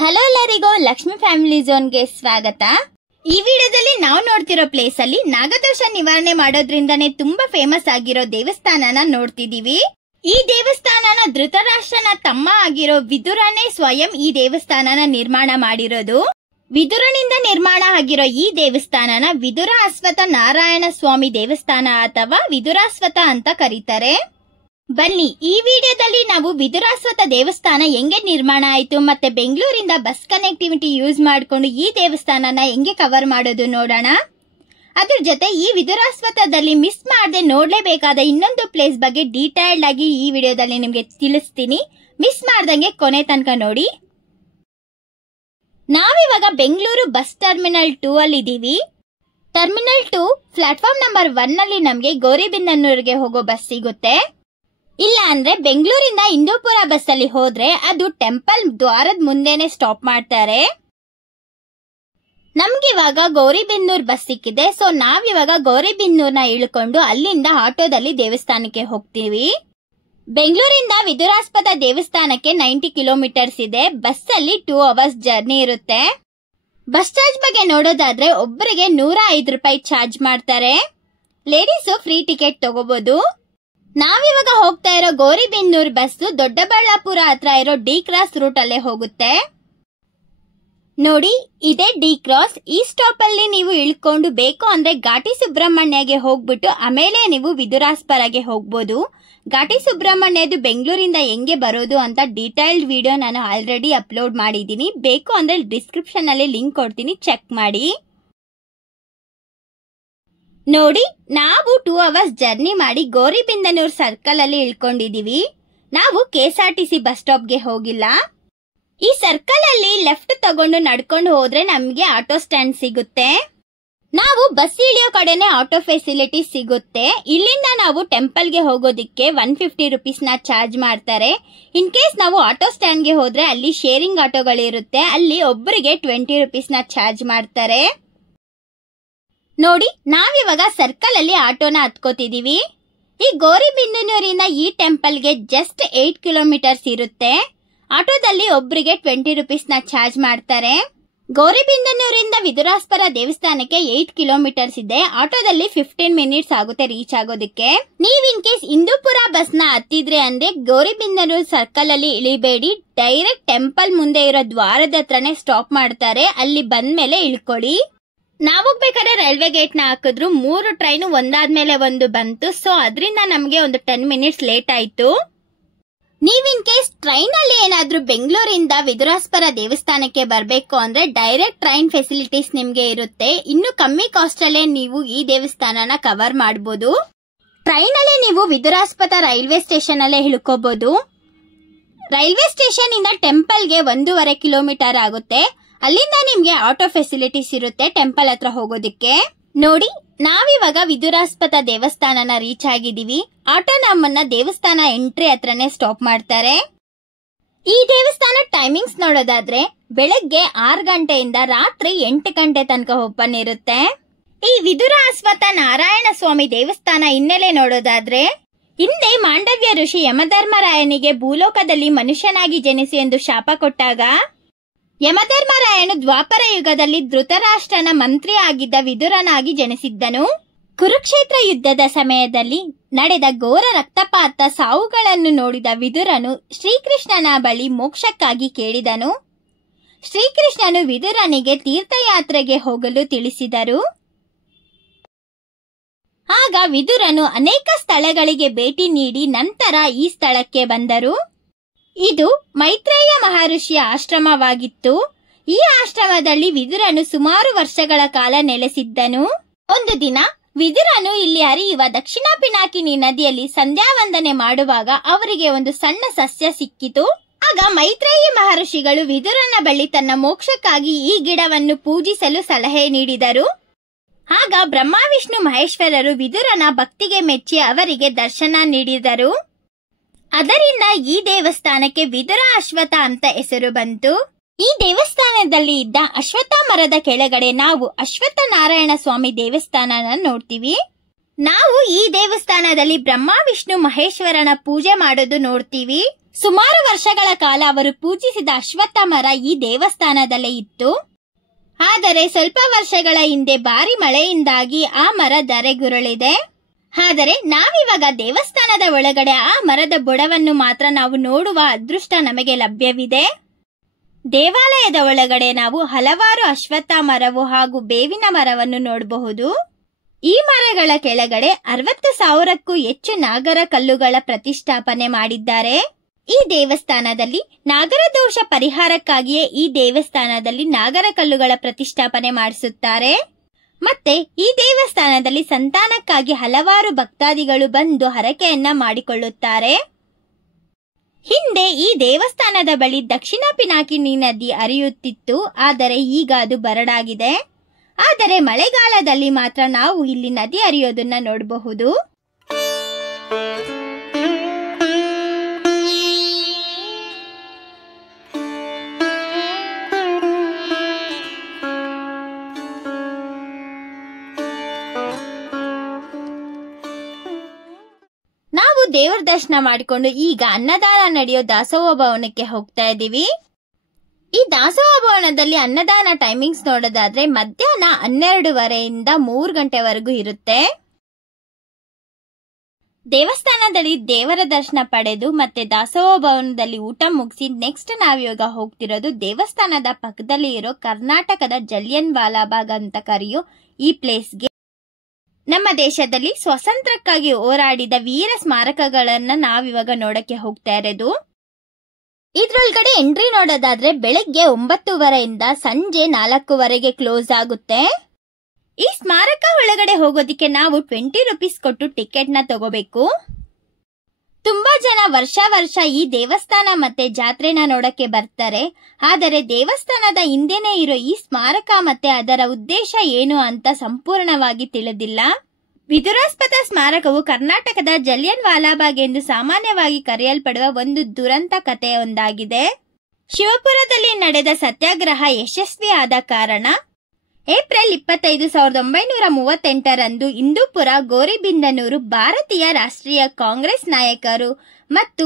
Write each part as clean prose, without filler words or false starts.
Hello ಎಲ್ಲರಿಗೂ Lakshmi family ಝೋನ್ಗೆ ಸ್ವಾಗತ. ಈ ವಿಡಿಯೋದಲ್ಲಿ ನಾವು ನೋಡ್ತಿರೋ ಪ್ಲೇಸ್ ಅಲ್ಲಿ ನಾಗದೋಷ ನಿವಾರಣೆ ಮಾಡೋದ್ರಿಂದಾನೇ ತುಂಬಾ ಫೇಮಸ್ ಆಗಿರೋ ದೇವಸ್ಥಾನನ ನೋಡ್ತಿದೀವಿ. ಈ ದೇವಸ್ಥಾನನ ಧೃತರಾಷ್ಟ್ರನ ತಮ್ಮ ಆಗಿರೋ ವಿದುರನೇ ಸ್ವಯಂ ಈ ದೇವಸ್ಥಾನನ ನಿರ್ಮಾಣ ಮಾಡಿರೋದು. ವಿದುರನಿಂದ ನಿರ್ಮಾಣ ಆಗಿರೋ ಈ ದೇವಸ್ಥಾನನ ವಿದುರ ಅಶ್ವತ್ಥ ನಾರಾಯಣ ಸ್ವಾಮಿ ದೇವಸ್ಥಾನ ಅಥವಾ ವಿದುರಾಶ್ವತ್ಥ ಅಂತ ಕರೀತಾರೆ. ಬನ್ನಿ ಈ ವಿಡಿಯೋದಲ್ಲಿ ನಾವು ವಿದುರಾಶ್ವತ್ಥ ದೇವಸ್ಥಾನ ಹೆಂಗೆ ನಿರ್ಮಾಣ ಆಯ್ತು ಮತ್ತೆ ಬೆಂಗಳೂರಿಂದ ಬಸ್ ಕನೆಕ್ಟಿವಿಟಿ ಯೂಸ್ ಮಾಡಿಕೊಂಡು ಈ ದೇವಸ್ಥಾನನ ಹೆಂಗೆ ಕವರ್ ಮಾಡೋದು ನೋಡೋಣ. ಅದ್ರ ಜೊತೆ ಈ ವಿದುರಾಶ್ವತ್ಥದಲ್ಲಿ ಮಿಸ್ ಮಾಡದೆ ನೋಡ್ಲೇಬೇಕಾದ ಇನ್ನೊಂದು ಪ್ಲೇಸ್ ಬಗ್ಗೆ ಡೀಟೇಲ್ಡ್ ಆಗಿ ಈ ವಿಡಿಯೋದಲ್ಲಿ ನಿಮ್ಗೆ ತಿಳಿಸ್ತೀನಿ. ಮಿಸ್ ಮಾಡ್ದಂಗೆ ಕೊನೆ ತನಕ ನೋಡಿ. ನಾವಿವಾಗ ಬೆಂಗಳೂರು ಬಸ್ ಟರ್ಮಿನಲ್ 2 ಅಲ್ಲಿ ಇದೀವಿ. ಟರ್ಮಿನಲ್ 2 ಪ್ಲಾಟ್ಫಾರ್ಮ್ ನಂಬರ್ 1 ನಲ್ಲಿ ನಮ್ಗೆ ಗೌರಿಬಿದನೂರಿಗೆ ಹೋಗೋ ಬಸ್ ಸಿಗುತ್ತೆ. ಇಲ್ಲ ಅಂದ್ರೆ ಬೆಂಗಳೂರಿಂದ ಇಂದೂಪುರ ಬಸ್ ಅಲ್ಲಿ ಹೋದ್ರೆ ಅದು ಟೆಂಪಲ್ ದ್ವಾರದ ಮುಂದೆನೆ ಸ್ಟಾಪ್ ಮಾಡ್ತಾರೆ. ನಮ್ಗಿವಾಗ ಗೌರಿಬಿದನೂರ್ ಬಸ್ ಸಿಕ್ಕಿದೆ. ಸೊ ನಾವಿವಾಗ ಗೌರಿಬಿದನೂರ್ನ ಇಳ್ಕೊಂಡು ಅಲ್ಲಿಂದ ಆಟೋದಲ್ಲಿ ದೇವಸ್ಥಾನಕ್ಕೆ ಹೋಗ್ತೀವಿ. ಬೆಂಗಳೂರಿಂದ ವಿದುರಾಶ್ವತ್ಥ ದೇವಸ್ಥಾನಕ್ಕೆ 90 ಕಿಲೋಮೀಟರ್ಸ್ ಇದೆ. ಬಸ್ ಅಲ್ಲಿ 2 ಅವರ್ಸ್ ಜರ್ನಿ ಇರುತ್ತೆ. ಬಸ್ ಚಾರ್ಜ್ ಬಗ್ಗೆ ನೋಡೋದಾದ್ರೆ ಒಬ್ಬರಿಗೆ 105 ರೂಪಾಯಿ ಚಾರ್ಜ್ ಮಾಡ್ತಾರೆ. ಲೇಡೀಸು ಫ್ರೀ ಟಿಕೆಟ್ ತಗೋಬಹುದು. ನಾವಿವಾಗ ಹೋಗ್ತಾ ಇರೋ ಗೌರಿಬಿದನೂರ್ ಬಸ್ ದೊಡ್ಡಬಳ್ಳಾಪುರ ಹತ್ರ ಇರೋ ಡಿ ಕ್ರಾಸ್ ರೂಟ್ ಅಲ್ಲೇ ಹೋಗುತ್ತೆ. ನೋಡಿ ಇದೇ ಡಿ ಕ್ರಾಸ್. ಈ ಸ್ಟಾಪ್ ಅಲ್ಲಿ ನೀವು ಇಳ್ಕೊಂಡು ಬೇಕು ಅಂದ್ರೆ ಘಾಟಿ ಸುಬ್ರಹ್ಮಣ್ಯಗೆ ಹೋಗ್ಬಿಟ್ಟು ಆಮೇಲೆ ನೀವು ವಿದುರಾಸ್ಪರಾಗೆ ಹೋಗ್ಬೋದು. ಘಾಟಿ ಸುಬ್ರಹ್ಮಣ್ಯದು ಬೆಂಗಳೂರಿಂದ ಹೆಂಗೆ ಬರೋದು ಅಂತ ಡೀಟೇಲ್ಡ್ ವಿಡಿಯೋ ನಾನು ಆಲ್ರೆಡಿ ಅಪ್ಲೋಡ್ ಮಾಡಿದೀನಿ. ಬೇಕು ಅಂದ್ರೆ ಡಿಸ್ಕ್ರಿಪ್ಷನ್ ಅಲ್ಲಿ ಲಿಂಕ್ ಕೊಡ್ತೀನಿ, ಚೆಕ್ ಮಾಡಿ. ನೋಡಿ ನಾವು 2 ಅವರ್ಸ್ ಜರ್ನಿ ಮಾಡಿ ಗೌರಿಬಿದನೂರ್ ಸರ್ಕಲ್ ಅಲ್ಲಿ ಇಳ್ಕೊಂಡಿದೀವಿ. ನಾವು KSRTC ಬಸ್ ಸ್ಟಾಪ್ ಗೆ ಹೋಗಿಲ್ಲ. ಈ ಸರ್ಕಲ್ ಅಲ್ಲಿ ಲೆಫ್ಟ್ ತಗೊಂಡು ನಡ್ಕೊಂಡು ಹೋದ್ರೆ ನಮ್ಗೆ ಆಟೋ ಸ್ಟ್ಯಾಂಡ್ ಸಿಗುತ್ತೆ. ನಾವು ಬಸ್ ಇಳಿಯೋ ಕಡೆನೆ ಆಟೋ ಫೆಸಿಲಿಟಿ ಸಿಗುತ್ತೆ. ಇಲ್ಲಿಂದ ನಾವು ಟೆಂಪಲ್ ಗೆ ಹೋಗೋದಿಕ್ಕೆ 150 ರುಪೀಸ್ ನ ಚಾರ್ಜ್ ಮಾಡ್ತಾರೆ. ಇನ್ ಕೇಸ್ ನಾವು ಆಟೋ ಸ್ಟ್ಯಾಂಡ್ ಗೆ ಹೋದ್ರೆ ಅಲ್ಲಿ ಶೇರಿಂಗ್ ಆಟೋಗಳಿರುತ್ತೆ. ಅಲ್ಲಿ ಒಬ್ಬರಿಗೆ 20 ರುಪೀಸ್ ನ ಚಾರ್ಜ್ ಮಾಡ್ತಾರೆ. ನೋಡಿ ನಾವಿವಾಗ ಸರ್ಕಲ್ ಅಲ್ಲಿ ಆಟೋನ ಹತ್ಕೋತಿದೀವಿ. ಈ ಗೌರಿಬಿದನೂರಿಂದ ಈ ಟೆಂಪಲ್ ಗೆ ಜಸ್ಟ್ 8 ಕಿಲೋಮೀಟರ್ಸ್ ಇರುತ್ತೆ. ಆಟೋದಲ್ಲಿ ಒಬ್ಬರಿಗೆ 20 ರುಪೀಸ್ ನ ಚಾರ್ಜ್ ಮಾಡ್ತಾರೆ. ಗೌರಿಬಿದನೂರಿಂದ ವಿದುರಾಸ್ಪರ ದೇವಸ್ಥಾನಕ್ಕೆ 8 ಕಿಲೋಮೀಟರ್ಸ್ ಇದೆ. ಆಟೋದಲ್ಲಿ 15 ಮಿನಿಟ್ಸ್ ಆಗುತ್ತೆ ರೀಚ್ ಆಗೋದಕ್ಕೆ. ನೀವ್ ಇನ್ ಕೇಸ್ ಇಂದೂಪುರ ಬಸ್ ನ ಹತ್ತಿದ್ರೆ ಅಂದ್ರೆ ಗೌರಿಬಿದನೂರ್ ಸರ್ಕಲ್ ಅಲ್ಲಿ ಇಳಿಬೇಡಿ. ಡೈರೆಕ್ಟ್ ಟೆಂಪಲ್ ಮುಂದೆ ಇರೋ ದ್ವಾರದ ಹತ್ರನೇ ಸ್ಟಾಪ್ ಮಾಡ್ತಾರೆ. ಅಲ್ಲಿ ಬಂದ್ಮೇಲೆ ಇಳ್ಕೊಳ್ಳಿ. ನಾವೋಗ್ಬೇಕಾದ್ರೆ ರೈಲ್ವೆ ಗೇಟ್ ನ ಹಾಕಿದ್ರು 3 ಟ್ರೈನ್ ಒಂದಾದ್ಮೇಲೆ ಒಂದು ಬಂತು. ಸೊ ಅದರಿಂದ ನಮ್ಗೆ ಒಂದು 10 ಮಿನಿಟ್ಸ್ ಲೇಟ್ ಆಯ್ತು. ನೀವ್ ಇನ್ ಕೇಸ್ ಟ್ರೈನ್ ಅಲ್ಲಿ ಏನಾದ್ರೂ ಬೆಂಗಳೂರಿಂದ ವಿದುರಾಸ್ಪರ ದೇವಸ್ಥಾನಕ್ಕೆ ಬರ್ಬೇಕು ಅಂದ್ರೆ ಡೈರೆಕ್ಟ್ ಟ್ರೈನ್ ಫೆಸಿಲಿಟೀಸ್ ನಿಮ್ಗೆ ಇರುತ್ತೆ. ಇನ್ನು ಕಮ್ಮಿ ಕಾಸ್ಟ್ ಅಲ್ಲೇ ನೀವು ಈ ದೇವಸ್ಥಾನನ ಕವರ್ ಮಾಡಬಹುದು. ಟ್ರೈನ್ ಅಲ್ಲಿ ನೀವು ವಿದುರಾಸ್ಪರ ರೈಲ್ವೆ ಸ್ಟೇಷನ್ ಅಲ್ಲೇ ಇಳ್ಕೋಬಹುದು. ರೈಲ್ವೆ ಸ್ಟೇಷನ್ ಇಂದ ಟೆಂಪಲ್ ಗೆ 1.5 ಕಿಲೋಮೀಟರ್ ಆಗುತ್ತೆ. ಅಲ್ಲಿಂದ ನಿಮ್ಗೆ ಆಟೋ ಫೆಸಿಲಿಟೀಸ್ ಇರುತ್ತೆ ಟೆಂಪಲ್ ಹತ್ರ ಹೋಗೋದಿಕ್ಕೆ. ನೋಡಿ ನಾವಿವಾಗ ವಿದುರಾಶ್ವತ್ಥ ದೇವಸ್ಥಾನನ ರೀಚ್ ಆಗಿದೀವಿ. ಆಟೋ ನಮ್ಮನ್ನ ದೇವಸ್ಥಾನ ಎಂಟ್ರಿ ಹತ್ರನೇ ಸ್ಟಾಪ್ ಮಾಡ್ತಾರೆ. ಈ ದೇವಸ್ಥಾನ ಟೈಮಿಂಗ್ಸ್ ನೋಡೋದಾದ್ರೆ ಬೆಳಗ್ಗೆ 6 ಗಂಟೆಯಿಂದ ರಾತ್ರಿ 8 ಗಂಟೆ ತನಕ ಓಪನ್ ಇರುತ್ತೆ. ಈ ವಿದುರಾಶ್ವತ್ಥ ನಾರಾಯಣ ಸ್ವಾಮಿ ದೇವಸ್ಥಾನ ಹಿನ್ನೆಲೆ ನೋಡೋದಾದ್ರೆ ಹಿಂದೆ ಮಾಂಡವ್ಯ ಋಷಿ ಯಮಧರ್ಮರಾಯನಿಗೆ ಭೂಲೋಕದಲ್ಲಿ ಮನುಷ್ಯನಾಗಿ ಜನಿಸಿ ಎಂದು ಶಾಪ ಕೊಟ್ಟಾಗ ಯಮಧರ್ಮರಾಯನು ದ್ವಾಪರ ಯುಗದಲ್ಲಿ ಧೃತರಾಷ್ಟ್ರನ ಮಂತ್ರಿ ಆಗಿದ್ದ ವಿದುರನಾಗಿ ಜನಿಸಿದ್ದನು. ಕುರುಕ್ಷೇತ್ರ ಯುದ್ಧದ ಸಮಯದಲ್ಲಿ ನಡೆದ ಘೋರ ರಕ್ತಪಾತ ಸಾವುಗಳನ್ನು ನೋಡಿದ ವಿದುರನು ಶ್ರೀಕೃಷ್ಣನ ಬಳಿ ಮೋಕ್ಷಕ್ಕಾಗಿ ಕೇಳಿದನು. ಶ್ರೀಕೃಷ್ಣನು ವಿದುರನಿಗೆ ತೀರ್ಥಯಾತ್ರೆಗೆ ಹೋಗಲು ತಿಳಿಸಿದರು. ಆಗ ವಿದುರನು ಅನೇಕ ಸ್ಥಳಗಳಿಗೆ ಭೇಟಿ ನೀಡಿ ನಂತರ ಈ ಸ್ಥಳಕ್ಕೆ ಬಂದರು. ಇದು ಮೈತ್ರೇಯ ಮಹರ್ಷಿಯ ಆಶ್ರಮವಾಗಿತ್ತು. ಈ ಆಶ್ರಮದಲ್ಲಿ ವಿದುರನು ಸುಮಾರು ವರ್ಷಗಳ ಕಾಲ ನೆಲೆಸಿದ್ದನು. ಒಂದು ದಿನ ವಿದುರನು ಇಲ್ಲಿ ಹರಿಯುವ ದಕ್ಷಿಣ ಪಿನಾಕಿನಿ ನದಿಯಲ್ಲಿ ಸಂಧ್ಯಾ ವಂದನೆ ಮಾಡುವಾಗ ಅವರಿಗೆ ಒಂದು ಸಣ್ಣ ಸಸ್ಯ ಸಿಕ್ಕಿತು. ಆಗ ಮೈತ್ರೇಯ ಮಹರ್ಷಿಗಳು ವಿದುರನ ಬಳಿ ತನ್ನ ಮೋಕ್ಷಕ್ಕಾಗಿ ಈ ಗಿಡವನ್ನು ಪೂಜಿಸಲು ಸಲಹೆ ನೀಡಿದರು. ಆಗ ಬ್ರಹ್ಮ ವಿಷ್ಣು ಮಹೇಶ್ವರರು ವಿದುರನ ಭಕ್ತಿಗೆ ಮೆಚ್ಚಿ ಅವರಿಗೆ ದರ್ಶನ ನೀಡಿದರು. ಅದರಿಂದ ಈ ದೇವಸ್ಥಾನಕ್ಕೆ ವಿದುರ ಅಶ್ವತ್ಥ ಅಂತ ಹೆಸರು ಬಂತು. ಈ ದೇವಸ್ಥಾನದಲ್ಲಿ ಇದ್ದ ಅಶ್ವತ್ಥ ಮರದ ಕೆಳಗಡೆ ನಾವು ಅಶ್ವತ್ಥ ನಾರಾಯಣ ಸ್ವಾಮಿ ದೇವಸ್ಥಾನನ ನೋಡ್ತೀವಿ. ನಾವು ಈ ದೇವಸ್ಥಾನದಲ್ಲಿ ಬ್ರಹ್ಮ ವಿಷ್ಣು ಮಹೇಶ್ವರನ ಪೂಜೆ ಮಾಡೋದು ನೋಡ್ತೀವಿ. ಸುಮಾರು ವರ್ಷಗಳ ಕಾಲ ಅವರು ಪೂಜಿಸಿದ ಅಶ್ವತ್ಥ ಮರ ಈ ದೇವಸ್ಥಾನದಲ್ಲೇ ಇತ್ತು. ಆದರೆ ಸ್ವಲ್ಪ ವರ್ಷಗಳ ಹಿಂದೆ ಭಾರಿ ಮಳೆಯಿಂದಾಗಿ ಆ ಮರ ಧರೆಗುರುಳಿದೆ. ಆದರೆ ನಾವಿವಾಗ ದೇವಸ್ಥಾನದ ಒಳಗಡೆ ಆ ಮರದ ಬುಡವನ್ನು ಮಾತ್ರ ನಾವು ನೋಡುವ ಅದೃಷ್ಟ ನಮಗೆ ಲಭ್ಯವಿದೆ. ದೇವಾಲಯದ ಒಳಗಡೆ ನಾವು ಹಲವಾರು ಅಶ್ವತ್ಥ ಮರವು ಹಾಗೂ ಬೇವಿನ ಮರವನ್ನು ನೋಡಬಹುದು. ಈ ಮರಗಳ ಕೆಳಗಡೆ 60,000ಕ್ಕೂ ಹೆಚ್ಚು ನಾಗರ ಕಲ್ಲುಗಳ ಪ್ರತಿಷ್ಠಾಪನೆ ಮಾಡಿದ್ದಾರೆ. ಈ ದೇವಸ್ಥಾನದಲ್ಲಿ ನಾಗರ ದೋಷ ಪರಿಹಾರಕ್ಕಾಗಿಯೇ ಈ ದೇವಸ್ಥಾನದಲ್ಲಿ ನಾಗರ ಕಲ್ಲುಗಳ ಪ್ರತಿಷ್ಠಾಪನೆ ಮಾಡಿಸುತ್ತಾರೆ. ಮತ್ತೆ ಈ ದೇವಸ್ಥಾನದಲ್ಲಿ ಸಂತಾನಕ್ಕಾಗಿ ಹಲವಾರು ಭಕ್ತಾದಿಗಳು ಬಂದು ಹರಕೆಯನ್ನ ಮಾಡಿಕೊಳ್ಳುತ್ತಾರೆ. ಹಿಂದೆ ಈ ದೇವಸ್ಥಾನದ ಬಳಿ ದಕ್ಷಿಣ ಪಿನಾಕಿನಿ ನದಿ ಹರಿಯುತ್ತಿತ್ತು. ಆದರೆ ಈಗ ಅದು ಬರಡಾಗಿದೆ. ಆದರೆ ಮಳೆಗಾಲದಲ್ಲಿ ಮಾತ್ರ ನಾವು ಇಲ್ಲಿ ನದಿ ಹರಿಯೋದನ್ನ ನೋಡಬಹುದು. ನಾವು ದೇವರ ದರ್ಶನ ಮಾಡಿಕೊಂಡು ಈಗ ಅನ್ನದಾನ ನಡೆಯೋ ದಾಸೋಹ ಭವನಕ್ಕೆ ಹೋಗ್ತಾ ಇದ್ದೀವಿ. ಈ ದಾಸೋಹ ಭವನದಲ್ಲಿ ಅನ್ನದಾನ ಟೈಮಿಂಗ್ಸ್ ನೋಡೋದಾದ್ರೆ ಮಧ್ಯಾಹ್ನ 12:30ಯಿಂದ 3 ಗಂಟೆವರೆಗೂ ಇರುತ್ತೆ. ದೇವಸ್ಥಾನದಲ್ಲಿ ದೇವರ ದರ್ಶನ ಪಡೆದು ಮತ್ತೆ ದಾಸೋಹ ಭವನದಲ್ಲಿ ಊಟ ಮುಗಿಸಿ ನೆಕ್ಸ್ಟ್ ನಾವಿವಾಗ ಹೋಗ್ತಿರೋದು ದೇವಸ್ಥಾನದ ಪಕ್ಕದಲ್ಲಿ ಇರೋ ಕರ್ನಾಟಕದ ಜಲಿಯನ್ ವಾಲಾಬಾಗ್ ಅಂತ ಕರೆಯೋ ಈ ಪ್ಲೇಸ್ಗೆ. ನಮ್ಮ ದೇಶದಲ್ಲಿ ಸ್ವಾತಂತ್ರ್ಯಕ್ಕಾಗಿ ಹೋರಾಡಿದ ವೀರ ಸ್ಮಾರಕಗಳನ್ನ ನಾವಿವಾಗ ನೋಡಕ್ಕೆ ಹೋಗ್ತಾ ಇರೋದು. ಇದ್ರೊಳಗಡೆ ಎಂಟ್ರಿ ನೋಡೋದಾದ್ರೆ ಬೆಳಗ್ಗೆ 9:30ಯಿಂದ ಸಂಜೆ 4:00ವರೆಗೆ ಕ್ಲೋಸ್ ಆಗುತ್ತೆ. ಈ ಸ್ಮಾರಕ ಒಳಗಡೆ ಹೋಗೋದಿಕ್ಕೆ ನಾವು 20 ರೂಪೀಸ್ ಕೊಟ್ಟು ಟಿಕೆಟ್ ನ ತಗೋಬೇಕು. ತುಂಬಾ ಜನ ವರ್ಷ ಈ ದೇವಸ್ಥಾನ ಮತ್ತೆ ಜಾತ್ರೆನ ನೋಡಕ್ಕೆ ಬರ್ತಾರೆ. ಆದರೆ ದೇವಸ್ಥಾನದ ಹಿಂದೆನೆ ಇರೋ ಈ ಸ್ಮಾರಕ ಮತ್ತೆ ಅದರ ಉದ್ದೇಶ ಏನು ಅಂತ ಸಂಪೂರ್ಣವಾಗಿ ತಿಳಿದಿಲ್ಲ. ವಿದುರಾಸ್ಪದ ಸ್ಮಾರಕವು ಕರ್ನಾಟಕದ ಜಲಿಯನ್ ವಾಲಾಬಾಗ್ ಎಂದು ಸಾಮಾನ್ಯವಾಗಿ ಕರೆಯಲ್ಪಡುವ ಒಂದು ದುರಂತ ಕಥೆಯೊಂದಾಗಿದೆ. ಶಿವಪುರದಲ್ಲಿ ನಡೆದ ಸತ್ಯಾಗ್ರಹ ಯಶಸ್ವಿ ಆದ ಕಾರಣ ಏಪ್ರಿಲ್ 25, 1938ರಂದು ಇಂದೂಪುರ, ಗೋರಿಬಿದನೂರು ಭಾರತೀಯ ರಾಷ್ಟ್ರೀಯ ಕಾಂಗ್ರೆಸ್ ನಾಯಕರು ಮತ್ತು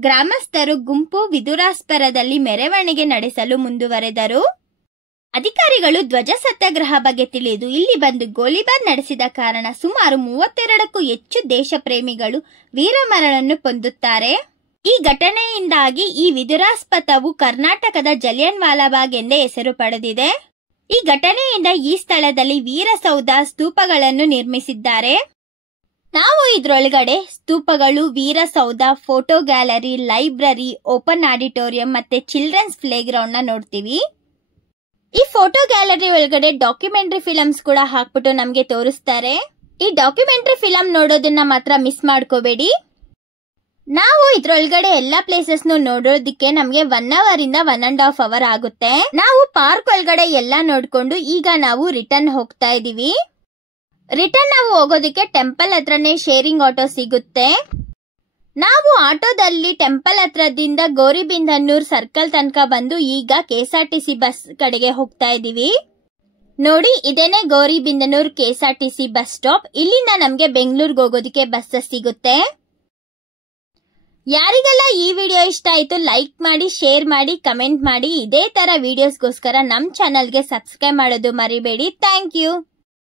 ಗ್ರಾಮಸ್ಥರು ಗುಂಪು ವಿದುರಾಸ್ಪರದಲ್ಲಿ ಮೆರವಣಿಗೆ ನಡೆಸಲು ಮುಂದುವರೆದರು. ಅಧಿಕಾರಿಗಳು ಧ್ವಜ ಸತ್ಯಾಗ್ರಹ ಬಗ್ಗೆ ತಿಳಿದು ಇಲ್ಲಿ ಬಂದು ಗೋಲಿಬಾರ್ ನಡೆಸಿದ ಕಾರಣ ಸುಮಾರು 32ಕ್ಕೂ ಹೆಚ್ಚು ದೇಶ ಪ್ರೇಮಿಗಳು ವೀರಮರಣವನ್ನು ಹೊಂದುತ್ತಾರೆ. ಈ ಘಟನೆಯಿಂದಾಗಿ ಈ ವಿದುರಾಸ್ಪದವು ಕರ್ನಾಟಕದ ಜಲಿಯನ್ ವಾಲಾಬಾಗ್ ಎಂದೇ ಹೆಸರು ಪಡೆದಿದೆ. ಈ ಘಟನೆಯಿಂದ ಈ ಸ್ಥಳದಲ್ಲಿ ವೀರಸೌಧ ಸ್ತೂಪಗಳನ್ನು ನಿರ್ಮಿಸಿದ್ದಾರೆ. ನಾವು ಇದ್ರೊಳಗಡೆ ಸ್ತೂಪಗಳು, Veerasoudha, photo gallery, library, open auditorium ಮತ್ತೆ ಚಿಲ್ಡ್ರನ್ಸ್ ಪ್ಲೇ ಗ್ರೌಂಡ್ ನ ನೋಡ್ತೀವಿ. ಈ ಫೋಟೋ ಗ್ಯಾಲರಿ ಒಳಗಡೆ ಡಾಕ್ಯುಮೆಂಟರಿ ಫಿಲಮ್ಸ್ ಕೂಡ ಹಾಕ್ಬಿಟ್ಟು ನಮ್ಗೆ ತೋರಿಸ್ತಾರೆ. ಈ ಡಾಕ್ಯುಮೆಂಟರಿ ಫಿಲಂ ನೋಡೋದನ್ನ ಮಾತ್ರ ಮಿಸ್ ಮಾಡ್ಕೋಬೇಡಿ. ನಾವು ಇದ್ರೊಳಗಡೆ ಎಲ್ಲಾ ಪ್ಲೇಸಸ್ ನೋಡೋದಿಕ್ಕೆ ನಮ್ಗೆ 1 ಅವರಿಂದ 1.5 ಅವರ್ ಆಗುತ್ತೆ. ನಾವು ಪಾರ್ಕ್ ಒಳಗಡೆ ಎಲ್ಲಾ ನೋಡ್ಕೊಂಡು ಈಗ ನಾವು ರಿಟರ್ನ್ ಹೋಗ್ತಾ ಇದೀವಿ. ರಿಟರ್ನ್ ನಾವು ಹೋಗೋದಿಕ್ಕೆ ಟೆಂಪಲ್ ಹತ್ರನೇ ಶೇರಿಂಗ್ ಆಟೋ ಸಿಗುತ್ತೆ. ನಾವು ಆಟೋದಲ್ಲಿ ಟೆಂಪಲ್ ಹತ್ರದಿಂದ ಗೋರಿಬಿದನೂರ್ ಸರ್ಕಲ್ ತನಕ ಬಂದು ಈಗ KSRTC ಬಸ್ ಕಡೆಗೆ ಹೋಗ್ತಾ ಇದೀವಿ. ನೋಡಿ, ಇದೇನೆ ಗೋರಿಬಿದನೂರ್ KSRTC ಬಸ್ ಸ್ಟಾಪ್. ಇಲ್ಲಿಂದ ನಮ್ಗೆ ಬೆಂಗಳೂರಿಗೆ ಹೋಗೋದಿಕ್ಕೆ ಬಸ್ ಸಿಗುತ್ತೆ. ಯಾರಿಗೆಲ್ಲ ಈ ವಿಡಿಯೋ ಇಷ್ಟ ಆಯ್ತು ಲೈಕ್ ಮಾಡಿ, ಶೇರ್ ಮಾಡಿ, ಕಮೆಂಟ್ ಮಾಡಿ. ಇದೇ ತರ ವಿಡಿಯೋಸ್ಗೋಸ್ಕರ ನಮ್ ಚಾನಲ್ಗೆ ಸಬ್ಸ್ಕ್ರೈಬ್ ಮಾಡೋದು ಮರಿಬೇಡಿ. Thank you.